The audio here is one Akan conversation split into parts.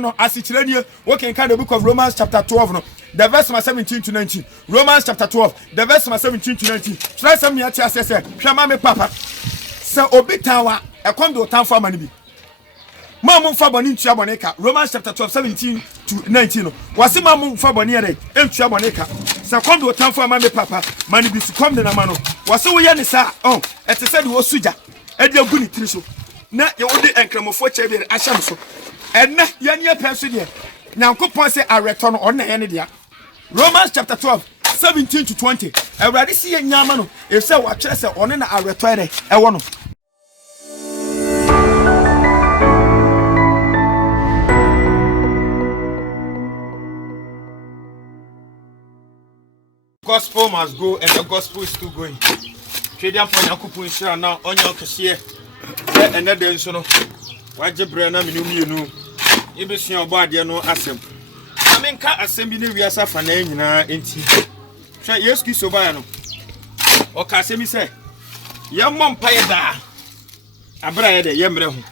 no, as it's ready, we can kind the book of Romans chapter 12, no, the verse 17 to 19. Romans chapter 12, the verse 17 to 19. Try some me at say, Shama me papa. So obitawa, a condo town for money. Mamun Fabon in Chaboneka, Romans chapter 12, 17 to 19. Was a mamun Faboniere, in Chaboneka. So condo town for my papa, money be come the Namano. Was so yanisa, oh, as I said, was Suja, and your goody triso. Na you only encramo for Chabir Ashamso. And na yanya person here. Now coupon say I return on the end there. Romans chapter 12, 17 to 20. I already see a yamano. If so, what chess on in a return. I want to. Gospel must go, and the gospel is still going. Trade up on your coupon now on your cashier. And then so. Why you bring them in you? You be seeing your body, no assem. I mean, can't assemble the Viasa Fanana in tea. Try yes, kiss Obano. Or Cassimi say, young mom pay da. A bride, young brother.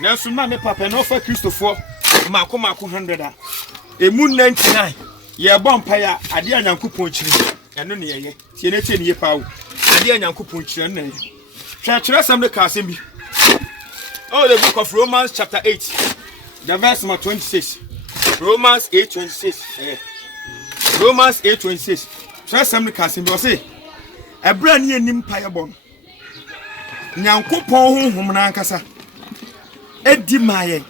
Nelson Mammy Papa, no for Christopher, Marco 100. A moon 99. Ye bumpire, a dear young coupon tree, and no near ye. See, ye power. A dear young coupon tree, and try some the Cassimi. Oh, the book of Romans, chapter 8, the verse 26. Romans 8:26. Romans 8:26. Try some casting. You say a brand new empire born. Nyankopon humna kasa. Edi maye.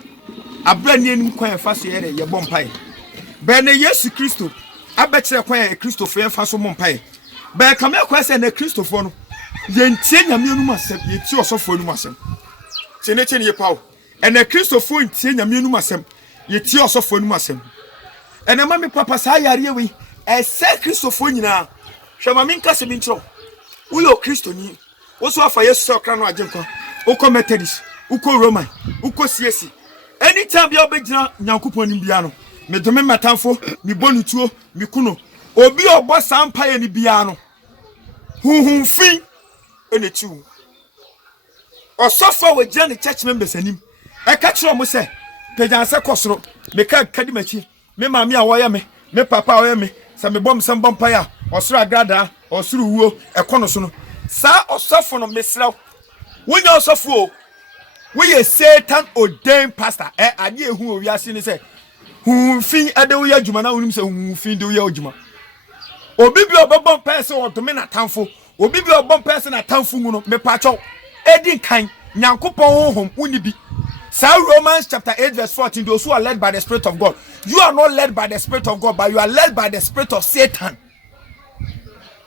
A brand new kwan faso ye ye bompai. Be na Yesu Kristo. Abekere kwan ye Kristo fe faso bompai. Be kama kwase na Kristo fo no. Ye ntie nyame enu masem, ye ti osofo enu masem. Tiene ye paw. And a Christopher in Tia Munumasem, ye tea also for Numasem. And a mammy papa say, we a say Christopher now. Shamamin Casimintro. Ulo Christoni. Also for yes, so crano agento. Uko Methodist, Uko Roman, Uko Siesi. Anytime you're big Nankupon in Biano. Me dome matanfo, mi bonutuo, mi kuno. Obi obo sampaye ni biano. Hu fin ene tu. Or suffer with Johnny church members and him. I catch you, say, Pejansa Cosro, me can't Kadimachi, me mammy, away me papa, away me, some bomb, some bumpire, or Sra Grada, or through a conosono. Sa or suffer on Miss Slow. When you're so full, we a Satan ordained pastor, I knew who we are seeing, say, who fin Adoya Jumana, who fin do your Juma. Or be your bomb person or to men at Tanfo, or be your bomb person at Tanfuno, me pacho, Eddie Kind, Nyankopon home, Unibi. Psalm Romans chapter 8 verse 14, those who are led by the Spirit of God. You are not led by the Spirit of God, but you are led by the Spirit of Satan.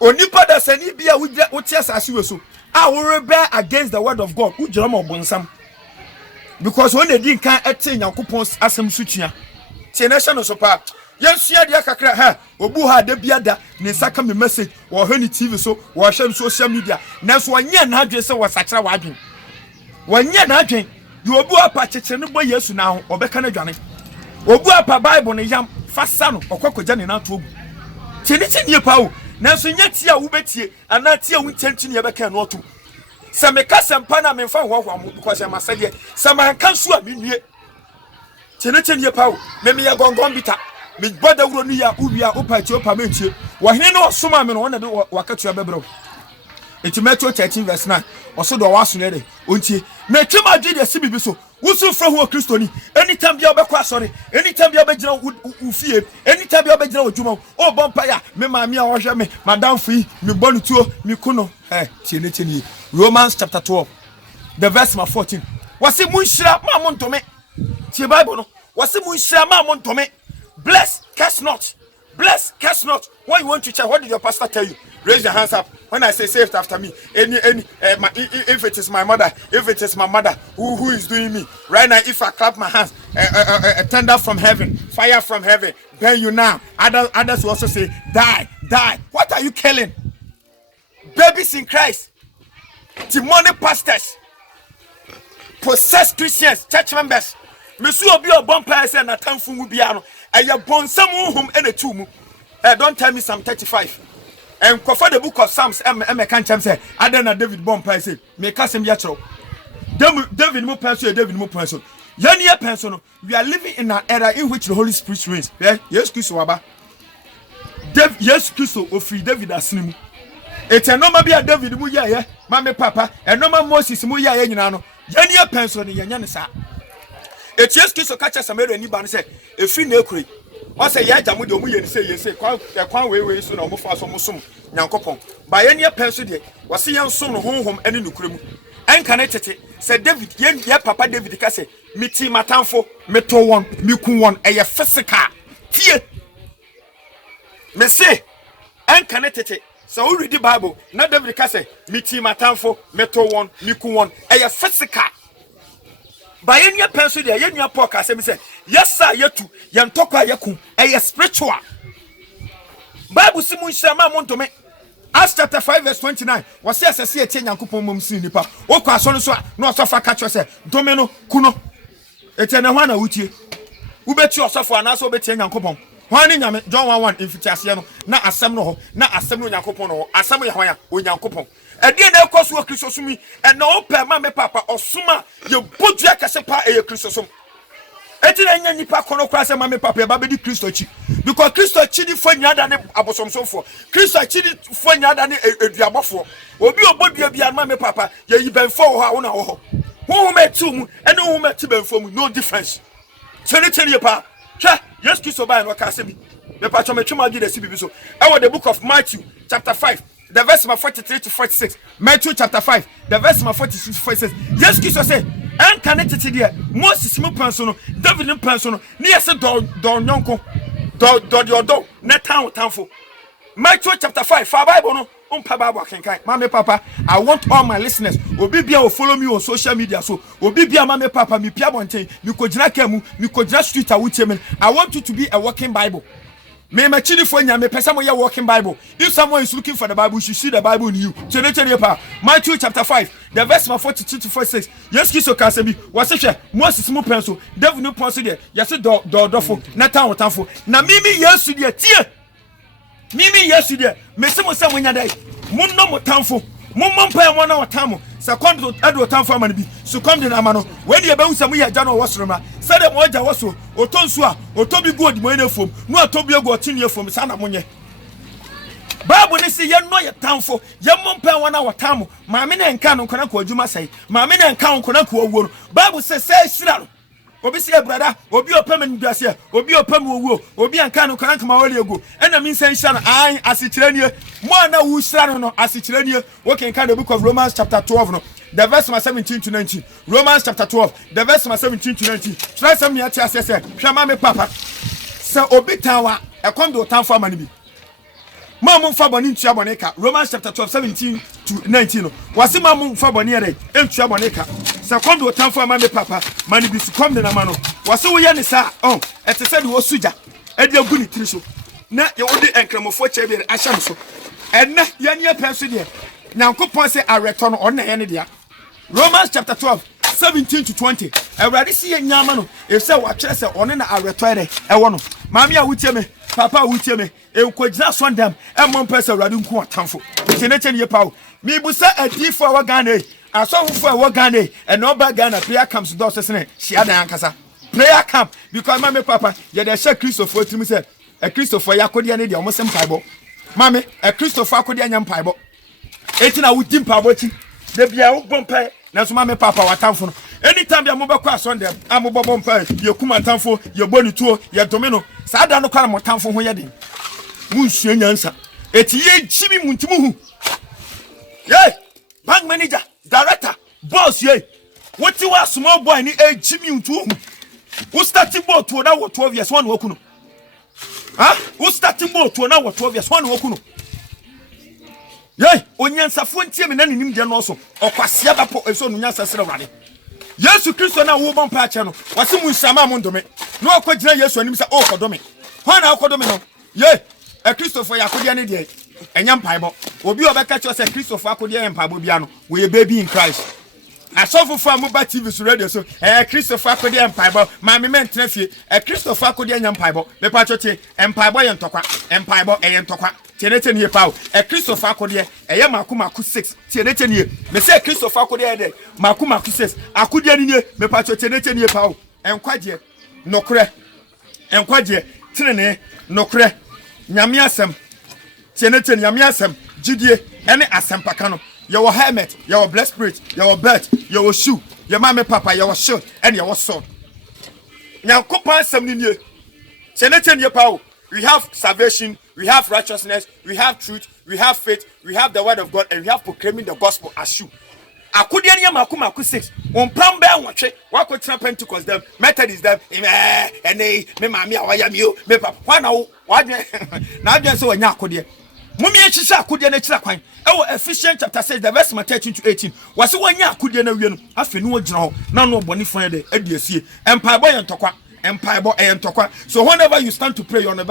Onipa da sani bia wotias asiweso. I will rebel against the word of God. Ujramo bonsam. Because when they didn't can ete Nyankopon asem sutua. Tienation no so pa. Yensua dia kakra ha. Obu ha de biada ne saka me message wo hani TV so wo hwem social media. Nanso wanya na adwe se wo sakra wadwen. Wanya na adwen. You obu apa chechene no boy Yesu na ho obeka na dwane. Obu apa Bible ne yam fasa no okwakoja ne na to ogu. Tieni ye pa o. Nanso nya tie a wo betie ana tie a wo nkyenti ne beka no otu. Se me ka sempa na me fa hohwa mo because e masade. Se man kan so a menue. Tieni ye pa o. Me ya gongon bita. Me boda wuro nu ya uwia opati opa mentie. Wo hene no soma me no wona de wakatu abebro. Enti Matthew 13 verse 9. Also do waso ne de. Ontie. Na twema dwe de sibibi so. Wusu fra ho Kristoni. Anytime bia obekwa sorry. Anytime bia obegina ufie. Anytime bia obegina odwuma. O bompaya. Me maami a wo hwe me. Madam free. Me bonu tuo. Me kuno. Tieni. Romans chapter 12. The verse 14. Wase munhira ma montome. Tie Bible no. Wase munhira ma montome. Bless, curse not. Bless, curse not. When you want to check, what did your pastor tell you? Raise your hands up. When I say saved after me, if it is my mother, if it is my mother, who is doing me right now? If I clap my hands, thunder from heaven, fire from heaven, burn you now. Others will also say, die. What are you killing? Babies in Christ, demonic pastors, possessed Christians, church members. Monsieur obi obompa say na tanfu mu bia no eye bonsam hum ene tumu. Don't tell me Psalm 35. And for the book of Psalms can chem say Adana David bompa say me kasem ya chro. David mu person David mu person. Yania person, we are living in an era in which the Holy Spirit reigns. Yes, Christo waba. Yes, Christo ofri David asinimu. It's a normal be a David mu ya mame papa, and normal Moses mu ya nyina. Yania person yanya sa. It's yes Christo catch us a mere ni ban say, a free nekuri. I say ya jamu do mu ye say kwan we so na mo fa so mo som Nyankopon. Ba yania person de, wase yan som no honhom ene nukuremu. En kanetete say David ye papa David ka say miti matamfo meto won miku won eye physical tie me say en kanetete so we read the Bible na David ka say miti matamfo meto won miku won eye physical ba ye nya penso de ye nya Paul ka say me say yes sir yetu ye ntokwa yeku eye spiritual Bible simu nhyama montome Acts chapter 5 verse 29. Was yes, I see a change and coupon mum see nipa. O kwason so no sofa catch us domino kuno. Etena wana utie. Ubeti osofa anaso beti nyankopon. Hwan nyame John 1:1 infitiase no na asem no ho na asem no nyankopon no asem ye hwan ya onyankopon. Ade na ekoso Kristo sumi e na opa ma me papa osuma ye bodua kase pa e Kristo sum. Etina nya nipa kono kwa se ma me papa e ba be di Kristo chi. Because Kristo chi di fo nyada ne abosomsomfo. Kristo chi di fo nyada ne eduabofo. Obi obodua bia ma me papa ye yibenfo ho ha wo na wo ho. Who met mu and who met mu no difference. Tell you pa. Yes, Kristo ba no ka se bi. Me pa choma twema gi da si bi so. I want the book of Matthew chapter 5 the verse 43 to 46. Matthew chapter 5 the verse 46 to 46. Yes, Kristo say en kanetete de Moses mu panso no David mu panso no ne yese do nyonko do na tanfo. Matthew chapter 5 for Bible no Bible kenkai. Mama papa, I want all my listeners obi bia will follow me on social media so obi bia mama papa mi pia bonten mi kojina kemu mi kojina street awuchemen. I want you to be a walking Bible. Me machini for nyame pesa mo ya walking Bible. If someone is looking for the Bible, you should see the Bible in you. Chene pa. Matthew chapter 5 the verse 42 to 46. Yes Kristo ka se bi wasehwe Moses mu penso David no ponso de yese dofo na tan wotanfo na mimi Yesu de tie Mimi Yesu de mesimo se monya dai munno motamfo mummon pa mo na wotamo second to edo tamfo amane bi so come de na ma no we de be usam ye agya no wosoroma se de mo agya woso otonsu a otobi god mo ene fom no otobi ego otini fom sa na monye Bible ne se ye no ye tamfo ye mompa wona wotamo maame na enka no kona ko adwuma sai maame na enka no kona ko owuo no Bible se sira no obi se brada obi opam nduase obi opam owuo obi anka no kona kama wole ego ena min san hia no an asikyerenie mo na wu hia no asikyerenie wo kenka the book of Romans chapter 12 no the verse 17 to 19. Romans chapter 12 the verse 17 to 19. Try some me ati asese hwa me papa se obi tanwa e kom do tanfo amane bi Mamu faboni ntua boneka. Romans chapter 12 17 to 19 no wase mamu faboni ere entua boneka se kom do tanfo amane papa mani bi su kom de na ma no wase wo ye ne sa ete se de wo suja e de agu ni tiri so na ye wo de enkramofo che bi ahya so enne ye ne penso de Nyankopon se areto no on na ye ne dia. Romans chapter 12 17 to 20. Everybody see a nyama no if say wa kire se on na areto ere e wo no maami a wutie me papa wutie me e kwagina sondam e mon pese awrade nku atamfo chenechene ye pawo mi busa adifo wa Ghana asofo wa Ghana and no ba Ghana prayer camps do sesene hia dan ankasa prayer camp because mama papa ye dey share Christopher timi say a Christopher yakode ne de o mosem paibo mama a Christopher akode anyam paibo etina wudim paibo chi de bia wo bompa na so mama papa watamfo no anytime bia mo be kwa sondam amobo bompa ye kuma tamfo ye boni tuo ye domino sa da no kwara mo tamfo ho ye de munsuo nyansa eti ye chimi muntimu hu ye bank manager director boss ye what you are small boy ni e chimi untu hu who starting boy to na what 12 years one woku no who starting boy to na what 12 years one woku no ye onyansafo ntie me na nim de no so okwase abapo eso no nyansa sere wrade Yesu Kristo na wo bompa ache no wase mu nsama mo ndome no okwagina Yesu anim sa okodome ho na okodome no ye a Christopher yakode ne de enyam paibo obi obeka che se Christopher akode en paibo bia no we a baby in Christ asofo fa mo ba TV so radio so Christopher akode en paibo ma me mentena fie Christopher akode enyam paibo me pa chote en paibo ye ntokwa en paibo ye ntokwa tienete ne pawo Christopher akode eye makumaku 6 tienete ne me se Christopher akode de makumaku 6 akode ne me pa chote tienete ne pawo enkwagye nokre enkwagye tenene nokre nyame asem tienete nyame asem gidie ene asempaka no your helmet your blessed spirit your belt your shoe your mama papa your shield and your sword nyankopa asem ni nie tienete nie pawo we have salvation, we have righteousness, we have truth, we have faith, we have the word of God, and we have proclaiming the gospel as you. Akudia niya maku 6. On prambe watche. Wako tina Pentecost them. Methodist them. Me mami awaya miyo. Me papa. Wana na adwen so wanya akudia. Mumi echisha akudia na chira kwan. Ewo Ephesians chapter 6 the verse 13 to 18. Wasi wanya akudia na wiye no. Afi no gyina ho. Na no boni fon de adiesie. Empire boy ntokwa. Empire boy ntokwa. So whenever you stand to pray you're on a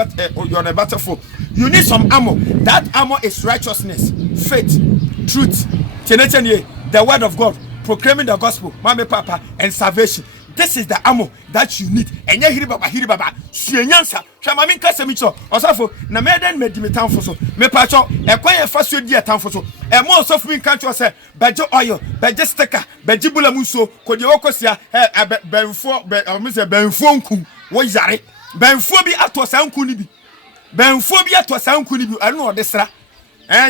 battlefield. You need some armor. That armor is righteousness, faith, truth. The word of God, proclaiming the gospel, mama papa, and salvation. This is the armor that you need. And ya hiri baba. Suenyansa. Shama min kase micho. Osafo na meden medimitan foso. Me pacho e kwan e faso di etan foso. E mo osafo min kancho se beje oil, beje sticker, beje bula muso, ko de okosia benfo nku wo yare. Benfo bi ato sanku ni bi. Benfo bi ato sanku ni bi anu odesra.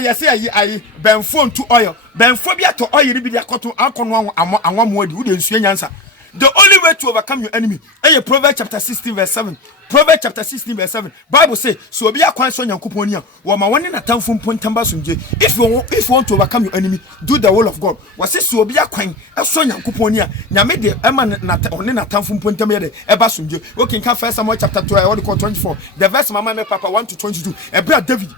Yesi ayi benfo ntu oil. Benfo bi ato oil ni bi dia koto akono anwamodi wo de nsuenyansa. The only way to overcome your enemy. Proverbs chapter 16 verse 7. Proverbs chapter 16 verse 7. Bible say, so be a kwan so nyankopon ni a wo ma woni na tamfo mpontamba sumje. If you want to overcome your enemy, do the will of God. Was say so be a kwan so nyankopon ni a nyame de ema na oni na tamfo mpontamba de eba sumje. Okay, can First Samuel chapter 24. The verse mama me papa 1 to 22. Ebra David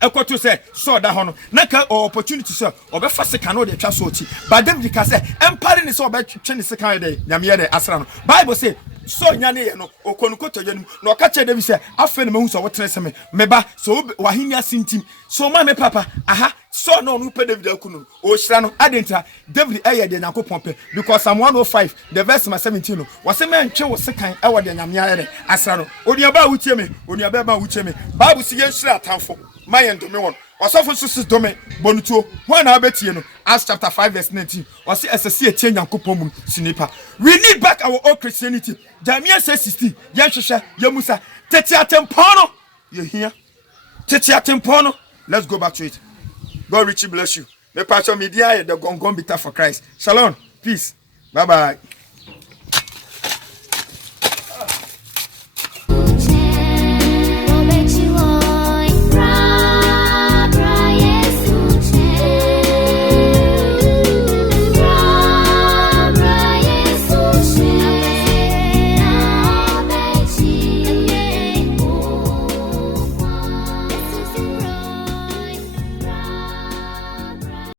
ekoto say so da hono na ka opportunity say obefa seka no de twa so ti but David ka say empire ni so obetwe ni seka de nyame de asra no Bible say so nyane ye no okonukoto yanum na okache David say afa na mahu so wotre se me ba so wahini asintim so ma me papa aha so no no pe David akunu o hira no adentra David eye de nyankopon pe because Psalm 105 the verse 17 no wase me ntwe wo sekan e wo de nyame de asra no oniaba wutie me oniaba ba wutie me Bible say yen hira atamfo mayen do me won wasofo susu do me bonutuo ho na abetie no Acts chapter 5 verse 19 wase SSC e tie nyankopon mum sinipa we need back our old Christianity Jeremiah 16 yen hwehwe yamusa tete atempono ye hia tete atempono let's go back to it. God richly bless you. Me pastor media the gongon bitter for Christ. Shalom, peace, bye bye.